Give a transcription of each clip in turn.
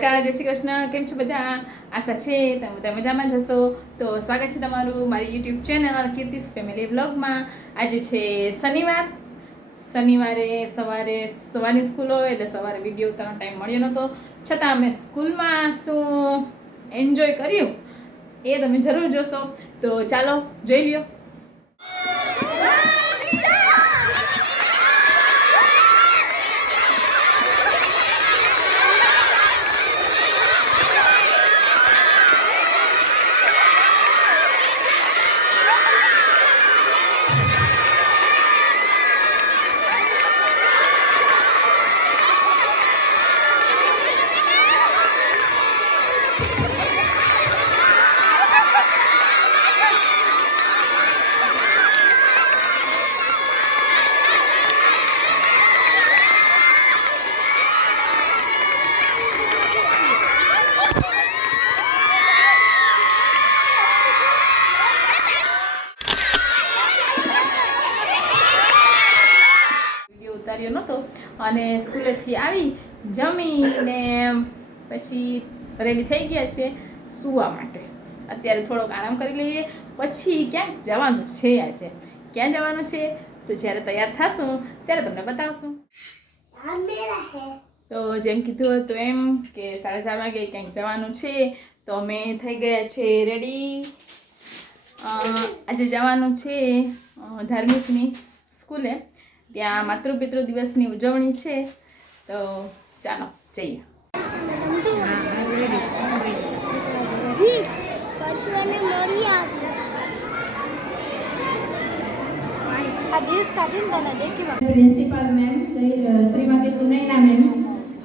નમસ્કાર, જય શ્રી કૃષ્ણ. કેમ છો બધા? આશા છે તમે બધા મજામાં જ હશો. તો સ્વાગત છે તમારું મારી યુટ્યુબ ચેનલ કીર્તિસ ફેમિલી વ્લોગમાં. આજે છે શનિવારે સવારની સ્કૂલ હોય એટલે સવારે વિડીયો ઉતારવાનો ટાઈમ મળ્યો નહોતો, છતાં અમે સ્કૂલમાં શું એન્જોય કર્યું એ તમે જરૂર જોશો. તો ચાલો જોઈ લ્યો. ઉતાર્યો નહોતો અને સ્કૂલેથી આવી જમીને પછી રેડી થઈ ગયા છે સૂવા માટે. અત્યારે થોડોક આરામ કરી લઈએ, પછી ક્યાંક જવાનું છે. આજે ક્યાં જવાનું છે તો જ્યારે તૈયાર થશું ત્યારે તમને બતાવશું. તો જેમ કીધું હતું એમ કે 4:30 વાગે ક્યાંક જવાનું છે, તો અમે થઈ ગયા છે રેડી. આજે જવાનું છે ધાર્મિકની સ્કૂલે, ત્યાં માતૃપિતૃ દિવસની ઉજવણી છે. તો ચાલો જઈએ. Principal ma'am Shrimati Sunaina ma'am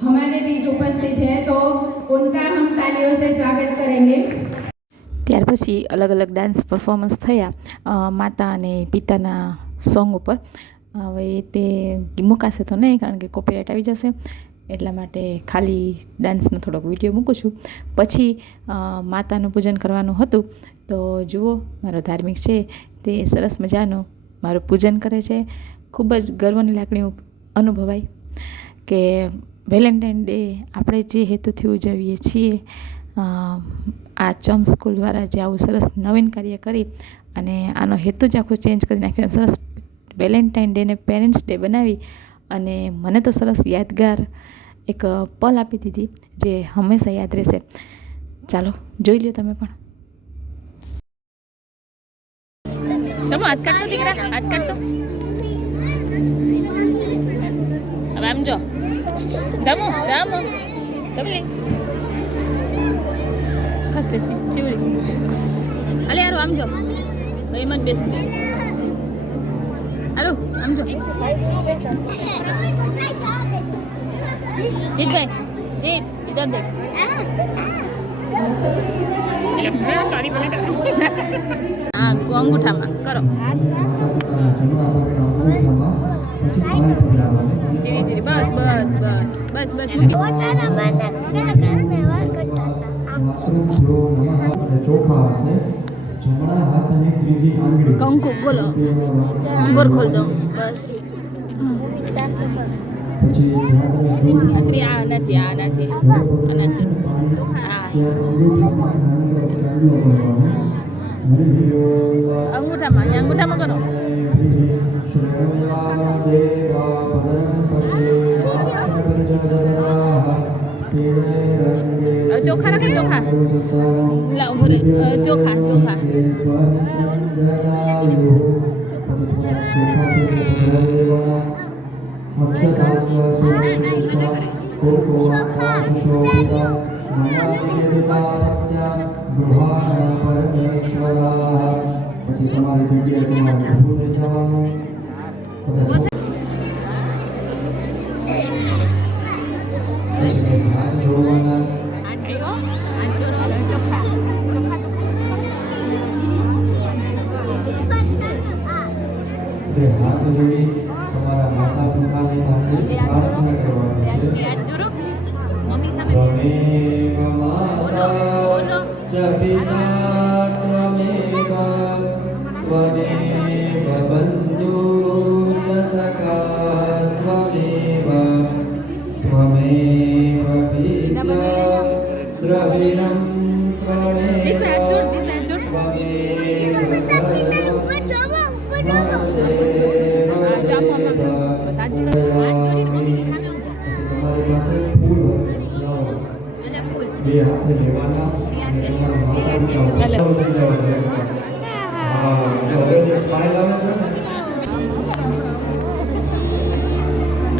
हमारे बीच उपस्थित है, तो उनका हम तालियों से स्वागत करेंगे. ત્યાર પછી અલગ અલગ ડાન્સ પરફોર્મન્સ થયા માતા અને પિતાના સોંગ ઉપર. હવે તે મૂકાશે તો નહીં, કારણ કે કોપીરાઇટ આવી જશે, એટલા માટે ખાલી ડાન્સનો થોડોક વિડીયો મૂકું છું. પછી માતાનું પૂજન કરવાનું હતું, તો જુઓ મારો ધાર્મિક છે તે સરસ મજાનું મારું પૂજન કરે છે. ખૂબ જ ગર્વની લાગણી અનુભવાય કે વેલેન્ટાઇન ડે આપણે જે હેતુથી ઉજવીએ છીએ, આ ચમ સ્કૂલ દ્વારા જે આવું સરસ નવીન કાર્ય કરી અને આનો હેતુ જ આખો ચેન્જ કરી નાખ્યો. સરસ વેલેન્ટાઇન ડેને પેરેન્ટ્સ ડે બનાવી અને મને તો સરસ યાદગાર એક પલ આપી દીધી, જે હંમેશા યાદ રહેશે. ચાલો જોઈ લ્યો તમે પણ. તમે હાથ કાઢતો દીકરા, હાથ કાઢતો. હવે આમ જો દમો તબલી ખસે શિવરી અલે યાર આમ જો એમ જ બેસ્ટ છે. હાલો આમ જો જીતભાઈ જીત ઇધર દેખ. હા અંગૂઠામાં કરો જીવી બસ બસ બસ બસ બસ મૂકી. કંકુ બોલો બોર ખોલ દો બસ. આ નથી અંગૂઠામાં કરો. ચોખા રાખે ચોખા લાવ ભરે ચોખા પછી તમારી જગ્યાએ તમારે ઊભું થઈ જવાનું. પછી હાથ જોડવાના. હાથ જોડી તમારા માતા પિતાની પાસે પ્રાર્થના કરવાની છે. ત્વમેવ માતા ચ પિતા ત્વમેવ બંધુ ચ સખા ત્વમેવ વિદ્યા દ્રવિણમ જીતને હાથ જોડ, જીતને હાથ જોડ. તમારી પાસે ફૂલ હશે, ફ્લાવર્સ. બે હાથે લેવાના અને તમારા માતા પિતા ઉપર થઈ જવાના. હા, જો હવે જે સ્માઈલ આવે છે ને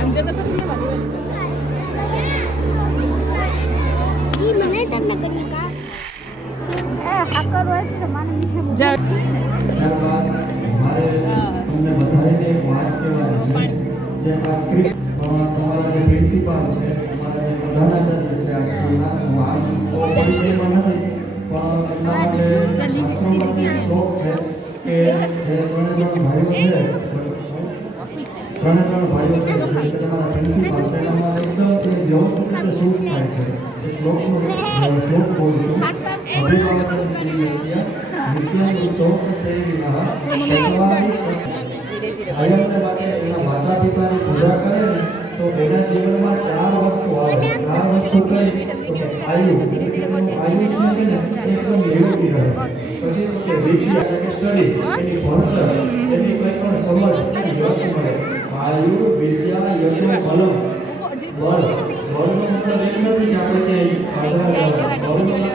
આમ જો તો ખરી ને મારી. જા. ત્યારબાદ મારે તમને બધાને એક વાત કહેવાની છે. જે આ સ્ક્રિપ્ટ તમારા જે પ્રિન્સિપાલ છે, તમારા જે પ્રધાનાચાર્ય છે આ સ્કૂલના, હું આમ તો પરિચયમાં નથી, પણ એમના માટે શાસ્ત્રોમાંથી એક શ્લોક છે કે જે ત્રણે ત્રણ ભાઈઓ છે, જે રીતે તમારા પ્રિન્સિપાલ છે એનામાં એકદમ વ્યવસ્થિત રીતે શૂટ થાય છે. એ શ્લોક બોલું છું. અભિવાદન શ્રીયસ્ય નિત્યમૃતો સેવિનઃ સર્વાણી ભાઈઓને માટે એના માતા પિતાની પૂજા કરે ને તો એના જીવનમાં 4 વસ્તુ આવે. 4 વસ્તુ કઈ? તો કે આયુ, એટલે કે તેનું આયુષ્ય છે ને એ એકદમ નિરોગી રહે. પછી તો કે વિદ્યા, એટલે કે સ્ટડી, એની ભણતર, એની કંઈ પણ સમજ, યશ મળે. આયુ, વિદ્યા, યશો, બલમ. બળ, બળનો મતલબ એ નથી કે આપણે ક્યાંય આગળ જવાનું. બળનો